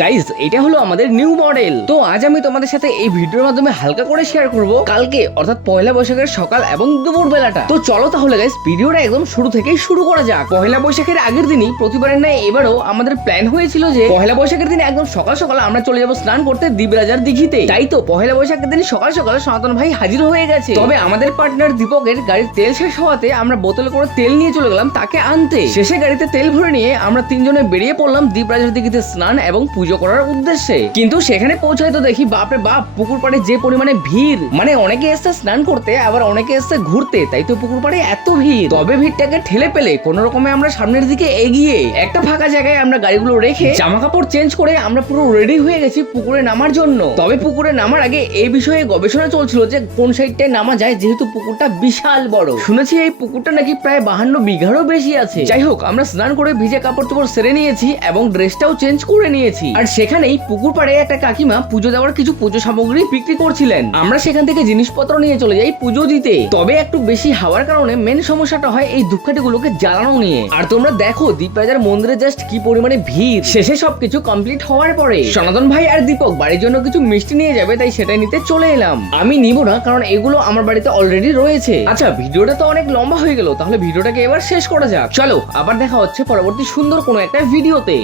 Guys এটা হলো আমাদের নিউ মডেল। তো আজ আমি তোমাদের সাথে এই ভিডিওর মাধ্যমে হালকা করে শেয়ার করব কালকে অর্থাৎ পয়লা বৈশাখের সকাল এবং দুপুর বেলাটা। তো চলো তাহলে গাইস ভিডিওটা একদম শুরু থেকেই শুরু করা যাক। পয়লা বৈশাখের আগের দিনই প্রতিবারের ন্যায় এবারও আমাদের প্ল্যান হয়েছিল যে পয়লা বৈশাখের দিন একদম সকাল সকাল আমরা চলে যাব স্নান করতে দ্বীপরাজার দিঘিতে। তাই তো পয়লা বৈশাখের দিন সকাল সকাল সনাতন ভাই হাজির হয়ে গেছে। তবে আমাদের পার্টনার দীপকের গাড়ির তেল শেষ হওয়াতে আমরা বোতলে করে তেল নিয়ে চলে গেলাম তাকে আনতে। শেষে গাড়িতে তেল ভরে নিয়ে আমরা তিনজনে বেরিয়ে পড়লাম দ্বীপরাজার দিঘিতে স্নান এবং পুজো করার উদ্দেশ্যে। কিন্তু সেখানে পৌঁছায় তো দেখি বাপরে বাপ পুকুর পাড়ে যে পরিমাণে ভিড়, মানে অনেকে এসছে স্নান করতে আবার অনেকে এসছে ঘুরতে, তাই তো পুকুর পাড়ে এত ভিড়। তবে ভিড়টাকে ঠেলে পেলে কোন রকমে আমরা সামনের দিকে এগিয়ে একটা ফাঁকা জায়গায় আমরা গাড়িগুলো রেখে জামা কাপড় চেঞ্জ করে আমরা পুরো রেডি হয়ে গেছি পুকুরে নামার জন্য। তবে পুকুরে নামার আগে এই বিষয়ে গবেষণা চলছিল যে কোন সাইডটায় নামা যায়, যেহেতু পুকুরটা বিশাল বড়। শুনেছি এই পুকুরটা নাকি প্রায় 52 বিঘারও বেশি আছে। যাই হোক আমরা স্নান করে ভিজে কাপড় চোপড় সেরে নিয়েছি এবং ড্রেসটাও চেঞ্জ করে নিয়েছি। আর সেখানেই পুকুর পাড়ে একটা কাকিমা পুজো দেওয়ার কিছু পুজো সামগ্রী বিক্রি করছিলেন। আমরা সেখান থেকে জিনিসপত্র নিয়ে চলে যাই পুজো দিতে। তবে একটু বেশি হাওয়ার কারণে মেন সমস্যাটা হয় এই ধূপকাঠিগুলোকে জ্বালানো নিয়ে। আর তোমরা দেখো দ্বীপরাজার মন্দিরে জাস্ট কি পরিমাণে ভিড়। শেষে সবকিছু কমপ্লিট হওয়ার পরে সনাতন ভাই আর দীপক বাড়ির জন্য কিছু মিষ্টি নিয়ে যাবে, তাই সেটা নিতে চলে এলাম। আমি নিব না কারণ এগুলো আমার বাড়িতে অলরেডি রয়েছে। আচ্ছা ভিডিওটা তো অনেক লম্বা হয়ে গেল, তাহলে ভিডিওটাকে এবার শেষ করা যাক। চলো আবার দেখা হচ্ছে পরবর্তী সুন্দর কোনো একটা ভিডিওতে।